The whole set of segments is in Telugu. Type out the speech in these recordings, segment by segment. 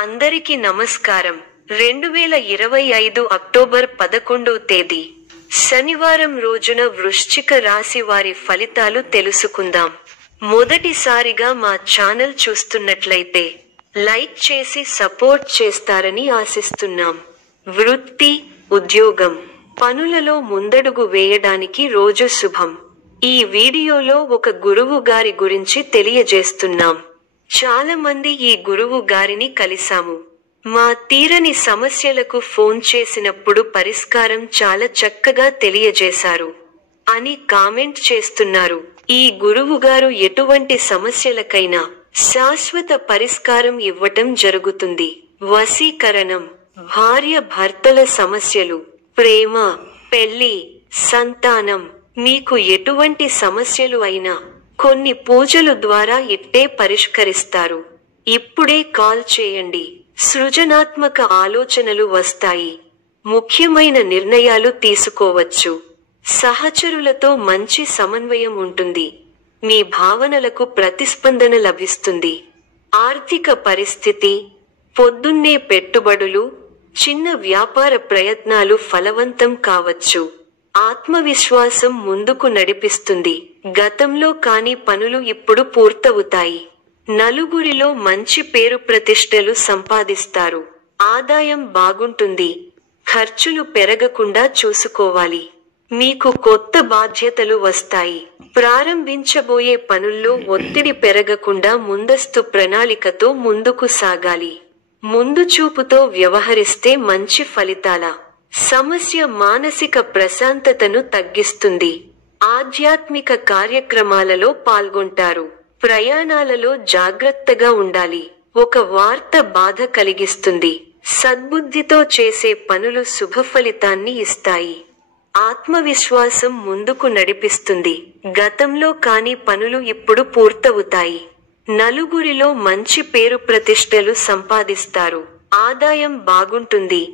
అందరికీ నమస్కారం. 2025 అక్టోబర్ 11వ తేదీ శనివారం రోజున వృశ్చిక రాశి వారి ఫలితాలు తెలుసుకుందాం. మొదటిసారిగా మా ఛానల్ చూస్తున్నట్లయితే లైక్ చేసి సపోర్ట్ చేస్తారని ఆశిస్తున్నాం. వృత్తి, ఉద్యోగం, పనులలో ముందడుగు వేయడానికి రోజు శుభం. ఈ వీడియోలో ఒక గురువు గారి గురించి తెలియజేస్తున్నాం. చాలా మంది ఈ గురువు గారిని కలిసాము. మా తీరని సమస్యలకు ఫోన్ చేసినప్పుడు పరిష్కారం చాలా చక్కగా తెలియజేశారు అని కామెంట్ చేస్తున్నారు. ఈ గురువు గారు ఎటువంటి సమస్యలకైనా శాశ్వత పరిష్కారం ఇవ్వటం జరుగుతుంది. వశీకరణం, భార్య భర్తల సమస్యలు, ప్రేమ, పెళ్లి, సంతానం, మీకు ఎటువంటి సమస్యలు అయినా కొన్ని పూజలు ద్వారా ఇట్టే పరిష్కరిస్తారు. ఇప్పుడే కాల్ చేయండి. సృజనాత్మక ఆలోచనలు వస్తాయి. ముఖ్యమైన నిర్ణయాలు తీసుకోవచ్చు. సహచరులతో మంచి సమన్వయం ఉంటుంది. మీ భావనలకు ప్రతిస్పందన లభిస్తుంది. ఆర్థిక పరిస్థితి, పొద్దున్నే పెట్టుబడులు, చిన్న వ్యాపార ప్రయత్నాలు ఫలవంతం కావచ్చు. ఆత్మవిశ్వాసం ముందుకు నడిపిస్తుంది. గతంలో కాని పనులు ఇప్పుడు పూర్తవుతాయి. నలుగురిలో మంచి పేరు ప్రతిష్టలు సంపాదిస్తారు. ఆదాయం బాగుంటుంది. ఖర్చులు పెరగకుండా చూసుకోవాలి. మీకు కొత్త బాధ్యతలు వస్తాయి. ప్రారంభించబోయే పనుల్లో ఒత్తిడి పెరగకుండా ముందస్తు ప్రణాళికతో ముందుకు సాగాలి. ముందు చూపుతో వ్యవహరిస్తే మంచి ఫలితాల సమస్య మానసిక ప్రశాంతతను తగ్గిస్తుంది. ఆధ్యాత్మిక కార్యక్రమాలలో పాల్గొంటారు. ప్రయాణాలలో జాగ్రత్తగా ఉండాలి. ఒక వార్త బాధ కలిగిస్తుంది. సద్బుద్ధితో చేసే పనులు శుభ ఫలితాన్ని ఇస్తాయి. ఆత్మవిశ్వాసం ముందుకు నడిపిస్తుంది. గతంలో కాని పనులు ఇప్పుడు పూర్తవుతాయి. నలుగురిలో మంచి పేరు ప్రతిష్టలు సంపాదిస్తారు. ఆదాయం బాగుంటుంది.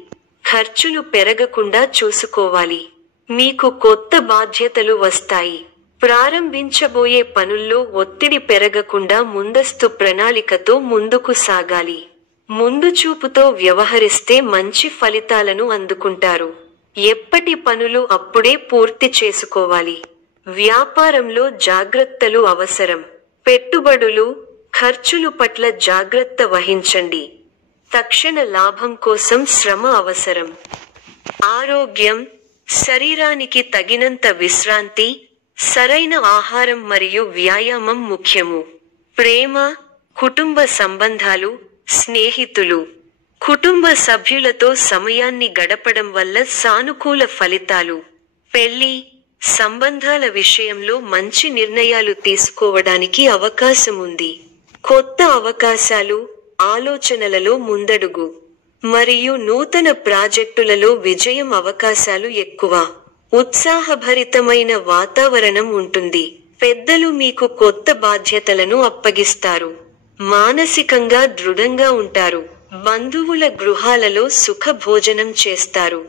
ఖర్చులు పెరగకుండా చూసుకోవాలి. మీకు కొత్త బాధ్యతలు వస్తాయి. ప్రారంభించబోయే పనుల్లో ఒత్తిడి పెరగకుండా ముందస్తు ప్రణాళికతో ముందుకు సాగాలి. ముందు చూపుతో వ్యవహరిస్తే మంచి ఫలితాలను అందుకుంటారు. ఎప్పటి పనులు అప్పుడే పూర్తి చేసుకోవాలి. వ్యాపారంలో జాగ్రత్తలు అవసరం. పెట్టుబడులు, ఖర్చులు పట్ల జాగ్రత్త వహించండి. తక్షణ లాభం కోసం శ్రమ అవసరం. ఆరోగ్యం, శరీరానికి తగినంత విశ్రాంతి, సరైన ఆహారం మరియు వ్యాయామం ముఖ్యము. ప్రేమ, కుటుంబ సంబంధాలు, స్నేహితులు, కుటుంబ సభ్యులతో సమయాన్ని గడపడం వల్ల సానుకూల ఫలితాలు. పెళ్లి, సంబంధాల విషయంలో మంచి నిర్ణయాలు తీసుకోవడానికి అవకాశం ఉంది. కొత్త అవకాశాలు, ఆలోచనలలో ముందడుగు మరియు నూతన ప్రాజెక్టులలో విజయం అవకాశాలు ఎక్కువ. ఉత్సాహభరితమైన వాతావరణం ఉంటుంది. పెద్దలు మీకు కొత్త బాధ్యతలను అప్పగిస్తారు. మానసికంగా దృఢంగా ఉంటారు. బంధువుల గృహాలలో సుఖ భోజనం చేస్తారు.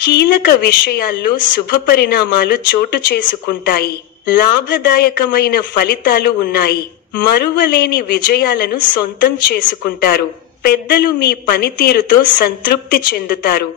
కీలక విషయాల్లో శుభపరిణామాలు చోటు చేసుకుంటాయి. లాభదాయకమైన ఫలితాలు ఉన్నాయి. మరువలేని విజయాలను సొంతం చేసుకుంటారు. పెద్దలు మీ పనితీరుతో సంతృప్తి చెందుతారు.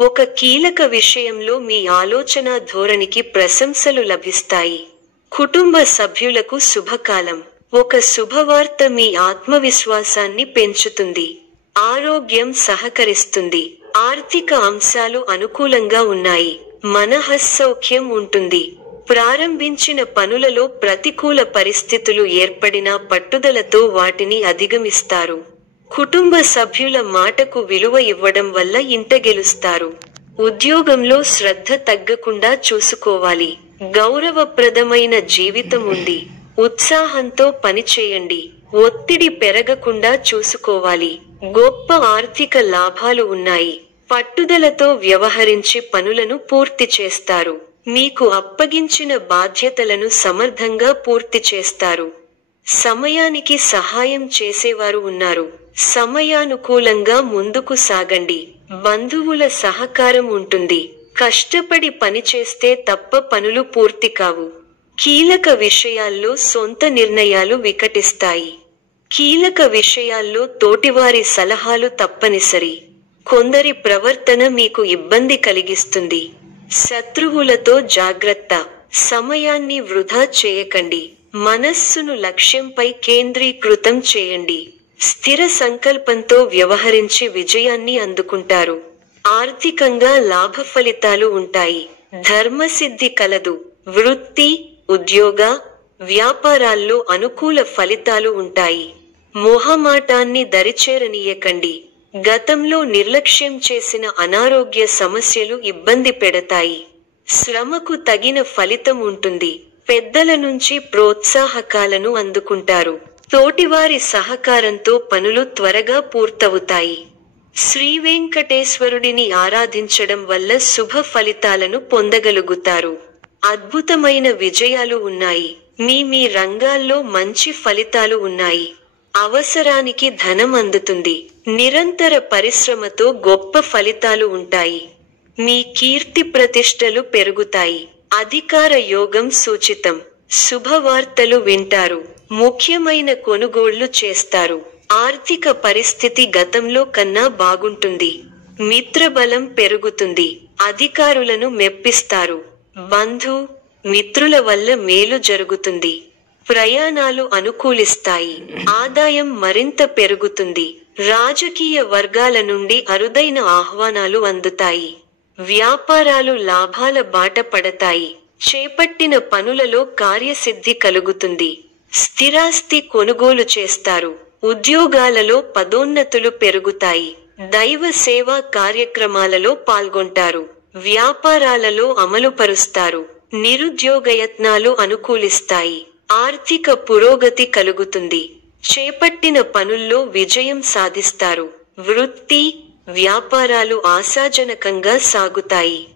ఒక కీలక విషయంలో మీ ఆలోచన ధోరణికి ప్రశంసలు లభిస్తాయి. కుటుంబ సభ్యులకు శుభకాలం. ఒక శుభవార్త మీ ఆత్మవిశ్వాసాన్ని పెంచుతుంది. ఆరోగ్యం సహకరిస్తుంది. ఆర్థిక అంశాలు అనుకూలంగా ఉన్నాయి. మనఃసౌఖ్యం ఉంటుంది. ప్రారంభించిన పనులలో ప్రతికూల పరిస్థితులు ఏర్పడినా పట్టుదలతో వాటిని అధిగమిస్తారు. కుటుంబ సభ్యుల మాటకు విలువ ఇవ్వడం వల్ల ఇంట గెలుస్తారు. ఉద్యోగంలో శ్రద్ధ తగ్గకుండా చూసుకోవాలి. గౌరవప్రదమైన జీవితం ఉంది. ఉత్సాహంతో పనిచేయండి. ఒత్తిడి పెరగకుండా చూసుకోవాలి. గొప్ప ఆర్థిక లాభాలు ఉన్నాయి. పట్టుదలతో వ్యవహరించి పనులను పూర్తి చేస్తారు. మీకు అప్పగించిన బాధ్యతలను సమర్థంగా పూర్తి చేస్తారు. సమయానికి సహాయం చేసేవారు ఉన్నారు. సమయానుకూలంగా ముందుకు సాగండి. బంధువుల సహకారం ఉంటుంది. కష్టపడి పనిచేస్తే తప్ప పనులు పూర్తి కావు. కీలక విషయాల్లో సొంత నిర్ణయాలు వికటిస్తాయి. కీలక విషయాల్లో తోటివారి సలహాలు తప్పనిసరి. కొందరి ప్రవర్తన మీకు ఇబ్బంది కలిగిస్తుంది. శత్రువులతో జాగ్రత్త. సమయాన్ని వృధా చేయకండి. మనస్సును లక్ష్యంపై కేంద్రీకృతం చేయండి. స్థిర సంకల్పంతో వ్యవహరించి విజయాన్ని అందుకుంటారు. ఆర్థికంగా లాభ ఫలితాలు ఉంటాయి. ధర్మసిద్ధి కలదు. వృత్తి, ఉద్యోగ, వ్యాపారాల్లో అనుకూల ఫలితాలు ఉంటాయి. మొహమాటాన్ని దరిచేరనీయకండి. గతంలో నిర్లక్ష్యం చేసిన అనారోగ్య సమస్యలు ఇబ్బంది పెడతాయి. శ్రమకు తగిన ఫలితం ఉంటుంది. పెద్దల నుంచి ప్రోత్సాహకాలను అందుకుంటారు. తోటివారి సహకారంతో పనులు త్వరగా పూర్తవుతాయి. శ్రీ వెంకటేశ్వరుడిని ఆరాధించడం వల్ల శుభ ఫలితాలను పొందగలుగుతారు. అద్భుతమైన విజయాలు ఉన్నాయి. మీ రంగాల్లో మంచి ఫలితాలు ఉన్నాయి. అవసరానికి ధనం అందుతుంది. నిరంతర పరిశ్రమతో గొప్ప ఫలితాలు ఉంటాయి. మీ కీర్తి ప్రతిష్టలు పెరుగుతాయి. అధికార యోగం సూచితం. శుభవార్తలు వింటారు. ముఖ్యమైన కొనుగోళ్లు చేస్తారు. ఆర్థిక పరిస్థితి గతంలో కన్నా బాగుంటుంది. మిత్రబలం పెరుగుతుంది. అధికారులను మెప్పిస్తారు. బంధు, మిత్రుల వల్ల మేలు జరుగుతుంది. ప్రయాణాలు అనుకూలిస్తాయి. ఆదాయం మరింత పెరుగుతుంది. రాజకీయ వర్గాల నుండి అరుదైన ఆహ్వానాలు అందుతాయి. వ్యాపారాలు లాభాల బాట పడతాయి. చేపట్టిన పనులలో కార్యసిద్ధి కలుగుతుంది. స్థిరాస్తి కొనుగోలు చేస్తారు. ఉద్యోగాలలో పదోన్నతులు పెరుగుతాయి. దైవ సేవా కార్యక్రమాలలో పాల్గొంటారు. వ్యాపారాలలో అమలుపరుస్తారు. నిరుద్యోగయత్నాలు అనుకూలిస్తాయి. ఆర్థిక పురోగతి కలుగుతుంది. చేపట్టిన పనుల్లో విజయం సాధిస్తారు. వృత్తి, వ్యాపారాలు ఆశాజనకంగా సాగుతాయి.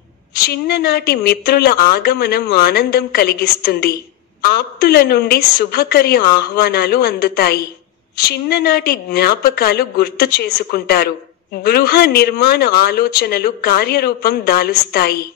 చిన్ననాటి మిత్రుల ఆగమనం ఆనందం కలిగిస్తుంది. ఆప్తుల నుండి శుభకర్య ఆహ్వానాలు అందుతాయి. చిన్ననాటి జ్ఞాపకాలు గుర్తు చేసుకుంటారు. గృహ నిర్మాణ ఆలోచనలు కార్యరూపం దాలుస్తాయి.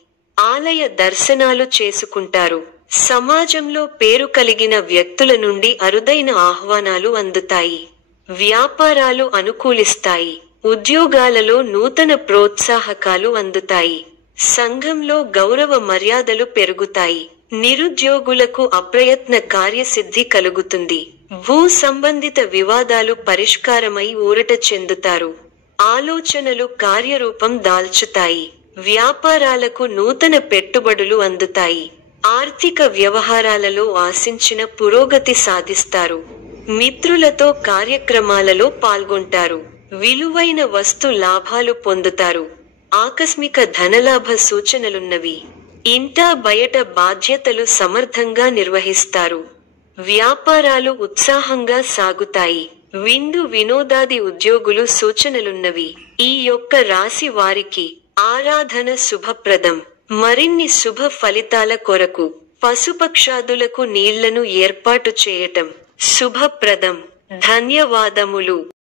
ఆలయ దర్శనాలు చేసుకుంటారు. సమాజంలో పేరు కలిగిన వ్యక్తుల నుండి అరుదైన ఆహ్వానాలు అందుతాయి. వ్యాపారాలు అనుకూలిస్తాయి. ఉద్యోగాలలో నూతన ప్రోత్సాహకాలు అందుతాయి. సంఘంలో గౌరవ మర్యాదలు పెరుగుతాయి. నిరుద్యోగులకు అప్రయత్న కార్యసిద్ధి కలుగుతుంది. భూ సంబంధిత వివాదాలు పరిష్కారమై ఊరట చెందుతారు. ఆలోచనలు కార్యరూపం దాల్చుతాయి. వ్యాపారాలకు నూతన పెట్టుబడులు అందుతాయి. ఆర్థిక వ్యవహారాలలో ఆశించిన పురోగతి సాధిస్తారు. మిత్రులతో కార్యక్రమాలలో పాల్గొంటారు. విలువైన వస్తు లాభాలు పొందుతారు. ఆకస్మిక ధనలాభ సూచనలున్నవి. ఇంటా బయట బాధ్యతలు సమర్థంగా నిర్వహిస్తారు. వ్యాపారాలు ఉత్సాహంగా సాగుతాయి. విందు వినోదాది ఉద్యోగులు సూచనలున్నవి. ఈ యొక్క రాశి వారికి ఆరాధన శుభప్రదం. మరిన్ని శుభ ఫలితాల కొరకు పశుపక్షాదులకు నీళ్లను ఏర్పాటు చేయటం శుభప్రదం. ధన్యవాదములు.